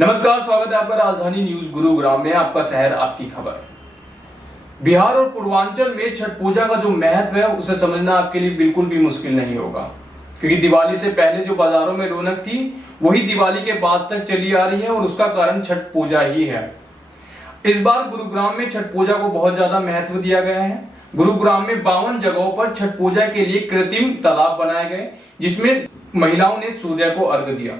नमस्कार, स्वागत है आपका राजधानी न्यूज गुरुग्राम में। आपका शहर आपकी खबर। बिहार और पूर्वांचल में छठ पूजा का जो महत्व है उसे समझना आपके लिए बिल्कुल भी मुश्किल नहीं होगा, क्योंकि दिवाली से पहले जो बाजारों में रौनक थी वही दिवाली के बाद तक चली आ रही है और उसका कारण छठ पूजा ही है। इस बार गुरुग्राम में छठ पूजा को बहुत ज्यादा महत्व दिया गया है। गुरुग्राम में 52 जगहों पर छठ पूजा के लिए कृत्रिम तालाब बनाए गए, जिसमें महिलाओं ने सूर्य को अर्घ्य दिया।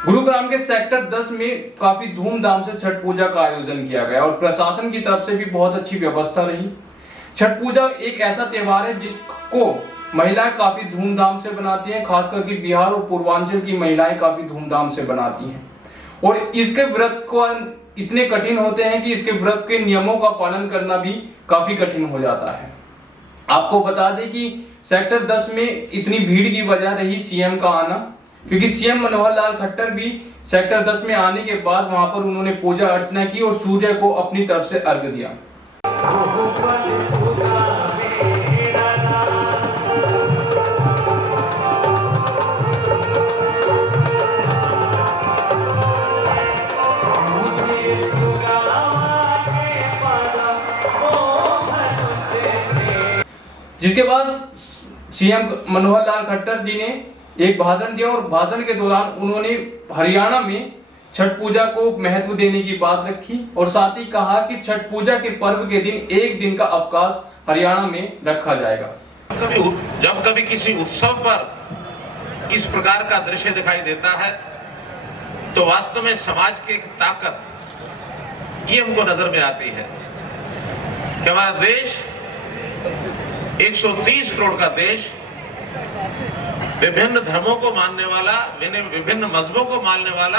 गुरुग्राम के सेक्टर 10 में काफी धूमधाम से छठ पूजा का आयोजन किया गया और प्रशासन की तरफ से भी बहुत अच्छी व्यवस्था रही। छठ पूजा एक ऐसा त्योहार है जिसको महिलाएं काफी धूमधाम से बनाती हैं, खास करके बिहार और पूर्वांचल की महिलाएं काफी धूमधाम से बनाती हैं और इसके व्रत को इतने कठिन होते हैं कि इसके व्रत के नियमों का पालन करना भी काफी कठिन हो जाता है। आपको बता दें कि सेक्टर 10 में इतनी भीड़ की वजह रही सीएम का आना, क्योंकि सीएम मनोहर लाल खट्टर भी सेक्टर 10 में आने के बाद वहां पर उन्होंने पूजा अर्चना की और सूर्य को अपनी तरफ से अर्घ्य दिया। जिसके बाद सीएम मनोहर लाल खट्टर जी ने एक भाषण दिया और भाषण के दौरान उन्होंने हरियाणा में छठ पूजा को महत्व देने की बात रखी और साथ ही कहा कि छठ पूजा के पर्व के दिन एक दिन का अवकाश हरियाणा में रखा जाएगा। जब कभी किसी उत्सव पर इस प्रकार का दृश्य दिखाई देता है तो वास्तव में समाज की एक ताकत ये हमको नजर में आती है कि हमारा देश 130 करोड़ का देश, विभिन्न धर्मों को मानने वाला, विभिन्न मजहबों को मानने वाला,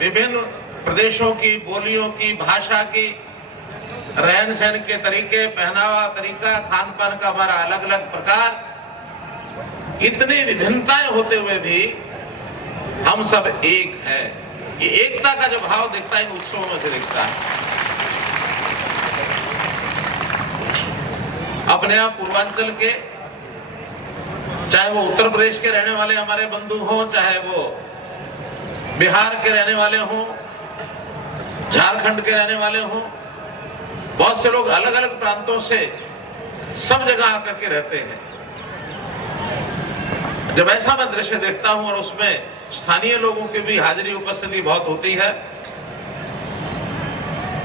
विभिन्न प्रदेशों की बोलियों की, भाषा की, रहन सहन के तरीके, पहनावा तरीका, खान पान का हमारा अलग अलग प्रकार, इतनी विभिन्नताएं होते हुए भी हम सब एक हैं। ये एकता का जो भाव दिखता है इन उत्सवों में से दिखता है। अपने यहाँ पूर्वांचल के, चाहे वो उत्तर प्रदेश के रहने वाले हमारे बंधु हों, चाहे वो बिहार के रहने वाले हों, झारखंड के रहने वाले हों, बहुत से लोग अलग अलग प्रांतों से सब जगह आकर के रहते हैं। जब ऐसा मैं दृश्य देखता हूं और उसमें स्थानीय लोगों की भी हाजिरी उपस्थिति बहुत होती है,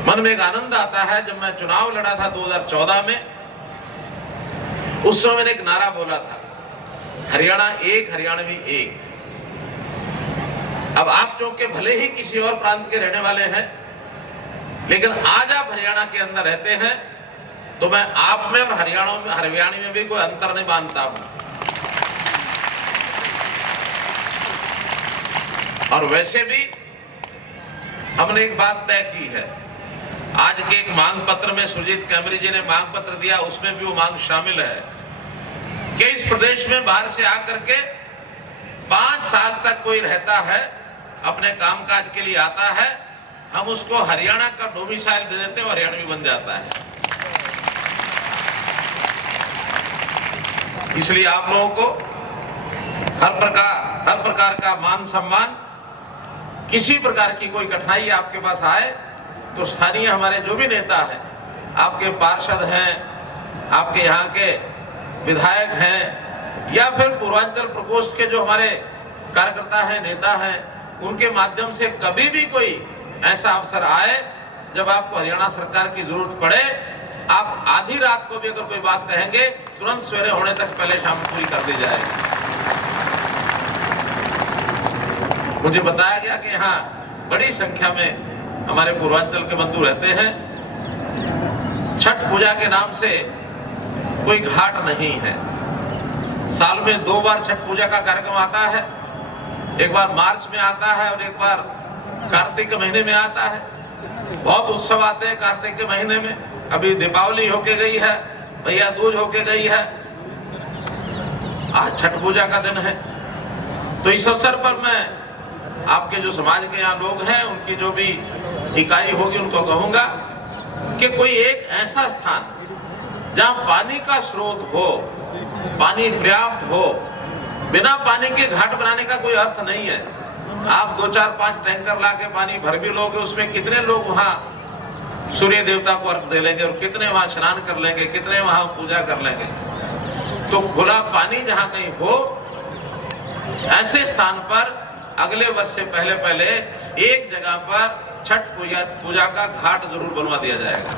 मन में एक आनंद आता है। जब मैं चुनाव लड़ा था 2014 में, उस समय मैंने एक नारा बोला था, हरियाणा एक, हरियाणवी एक। अब आप चूंकि भले ही किसी और प्रांत के रहने वाले हैं, लेकिन आज आप हरियाणा के अंदर रहते हैं, तो मैं आप में और हरियाणवी में भी कोई अंतर नहीं मानता हूं। और वैसे भी हमने एक बात तय की है। आज के एक मांग पत्र में सुरजीत कैमरी जी ने मांग पत्र दिया, उसमें भी वो मांग शामिल है कि इस प्रदेश में बाहर से आकर के 5 साल तक कोई रहता है, अपने कामकाज के लिए आता है, हम उसको हरियाणा का डोमिसाइल दे देते हैं और हरियाणवी बन जाता है। इसलिए आप लोगों को हर प्रकार का मान सम्मान, किसी प्रकार की कोई कठिनाई आपके पास आए तो स्थानीय हमारे जो भी नेता हैं, आपके पार्षद हैं, आपके यहाँ के विधायक हैं, या फिर पूर्वांचल प्रकोष्ठ के जो हमारे कार्यकर्ता हैं, नेता हैं, उनके माध्यम से कभी भी कोई ऐसा अवसर आए जब आपको हरियाणा सरकार की जरूरत पड़े, आप आधी रात को भी अगर कोई बात कहेंगे, तुरंत सवेरे होने तक पहले शाम पूरी कर दी जाएगी। मुझे बताया गया कि यहाँ बड़ी संख्या में हमारे पूर्वांचल के बंधु रहते हैं। छठ पूजा के नाम से कोई घाट नहीं है। साल में 2 बार छठ पूजा का कार्यक्रम आता है, एक बार मार्च में आता है और एक बार कार्तिक के महीने में आता है। बहुत उत्सव आते हैं कार्तिक के महीने में। अभी दीपावली होके गई है, भैया दूज होके गई है, आज छठ पूजा का दिन है। तो इस अवसर पर मैं आपके जो समाज के यहाँ लोग हैं, उनकी जो भी इकाई होगी, उनको कहूंगा कि कोई एक ऐसा स्थान जहां पानी का स्रोत हो, पानी पर्याप्त हो, बिना पानी के घाट बनाने का कोई अर्थ नहीं है। आप 2-4-5 टैंकर लाके पानी भर भी लोगे, उसमें कितने लोग वहां सूर्य देवता को अर्घ दे लेंगे और कितने वहां स्नान कर लेंगे, कितने वहां पूजा कर लेंगे। तो खुला पानी जहां कहीं हो, ऐसे स्थान पर अगले वर्ष से पहले एक जगह पर छठ पूजा का घाट जरूर बनवा दिया जाएगा।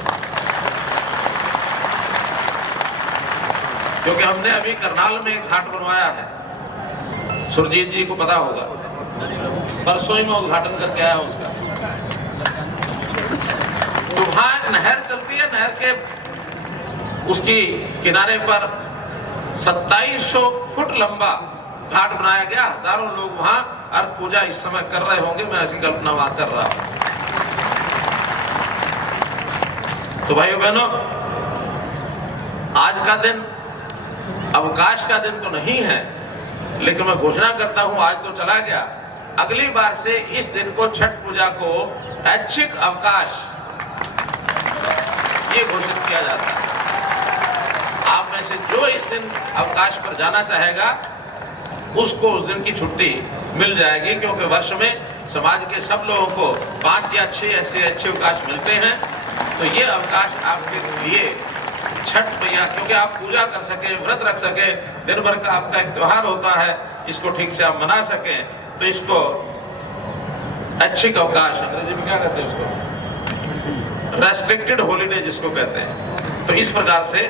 क्योंकि हमने अभी करनाल में एक घाट बनवाया है, सुरजीत जी को पता होगा, परसों ही मैं उद्घाटन करके आया उसका। तो वहां नहर चलती है, नहर के उसकी किनारे पर 2700 फुट लंबा घाट बनाया गया। हजारों लोग वहां अर्घ पूजा इस समय कर रहे होंगे, मैं ऐसी कल्पना वहां कर रहा हूं। तो भाइयों बहनों, आज का दिन अवकाश का दिन तो नहीं है, लेकिन मैं घोषणा करता हूं, आज तो चला गया, अगली बार से इस दिन को, छठ पूजा को ऐच्छिक अवकाश ये घोषित किया जाता है। आप में से जो इस दिन अवकाश पर जाना चाहेगा उसको उस दिन की छुट्टी मिल जाएगी, क्योंकि वर्ष में समाज के सब लोगों को 5 या 6 ऐसे अच्छे अवकाश मिलते हैं। तो ये अवकाश आपके लिए छठ मैया, क्योंकि आप पूजा कर सके, व्रत रख सके, दिन भर का आपका एक त्योहार होता है, इसको ठीक से आप मना सकें, तो इसको ऐच्छिक अवकाश, अंग्रेजी में क्या कहते हैं उसको, रेस्ट्रिक्टेड हॉलीडे जिसको कहते हैं, तो इस प्रकार से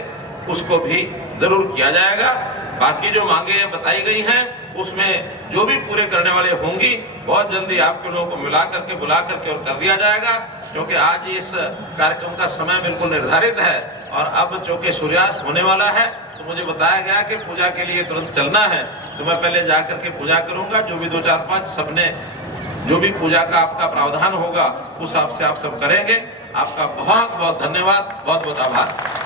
उसको भी जरूर किया जाएगा। बाकी जो मांगे बताई गई हैं उसमें जो भी पूरे करने वाले होंगी, बहुत जल्दी आपके लोगों को मिला करके, बुला करके और कर दिया जाएगा। क्योंकि आज इस कार्यक्रम का समय बिल्कुल निर्धारित है और अब चूंकि सूर्यास्त होने वाला है, तो मुझे बताया गया कि पूजा के लिए तुरंत चलना है। तो मैं पहले जा करके पूजा करूंगा, जो भी 2-4-5 सबने जो भी पूजा का आपका प्रावधान होगा उस हिसाब से आप सब करेंगे। आपका बहुत बहुत धन्यवाद, बहुत बहुत आभार।